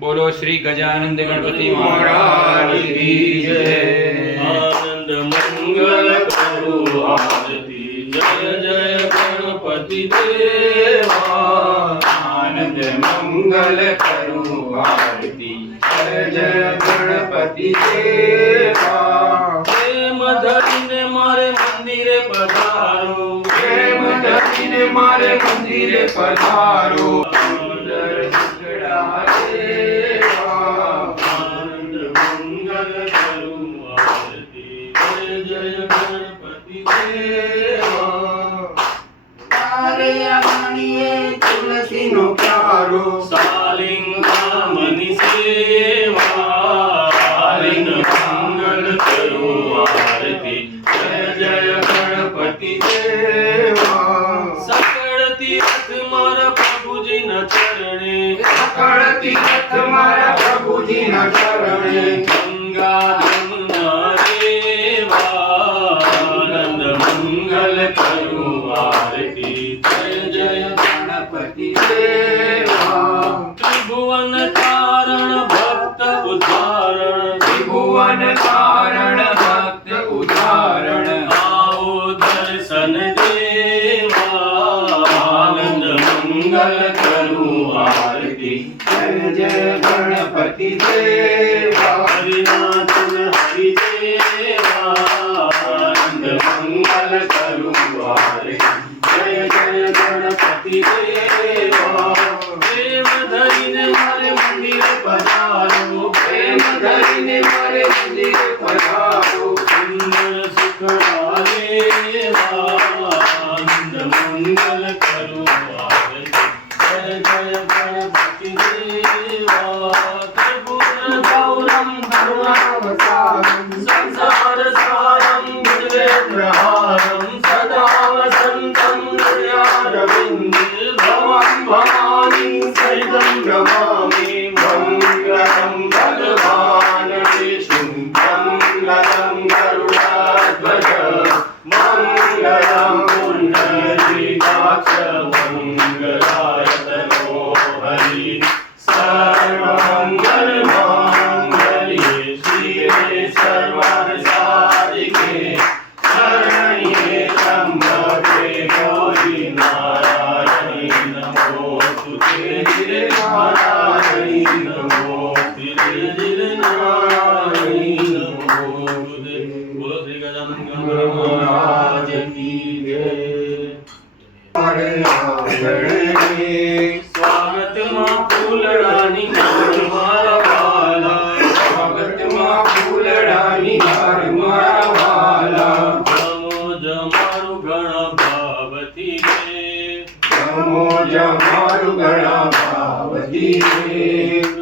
બોલો શ્રી ગજાનંદ ગણપતિ મહારાજ કી જય. આનંદ મંગલ પ્રભુ આરતી. જય જય ગણપતિ દેવા. આનંદ મંગલ પ્રભુ આરતી. જય જય ગણપતિ દેવા. પ્રેમ ધરીને મારે મંદિરે પધારો. પ્રેમ ધરીને મારે મંદિરે પધારો. તુલસીનો પ્યારો. સાલિંગામની સેવા આનંદ મંગલ કરું આરતી જય જય ગણપતિ દેવા સકળ તીર્થ મારા પ્રભુજીના ચરણે. સકળ તીર્થ મારા પ્રભુજીના ચરણે. મંગલ કરું આરતી જય જય ગણપતિ દેવા ત્રિભુવન તારણ ભક્ત ઉદ્ધારણ ત્રિભુવન કારણ ભક્ત ઉદાહરણ આવો દર્શન દેવા આનંદ મંગલ કરું આરતી જય જય ગણપતિ દેવા કરું Hare Ganga મહારાજ કી જય સ્વાગતમાં ફૂલડાની નાળ મારા વાલા. સ્વાગતમાં ફૂલડાની હાર મારા વાલા. જમો જમારું ઘણા ભાવથી રે નમો જમારું ગણા ભાવતી રે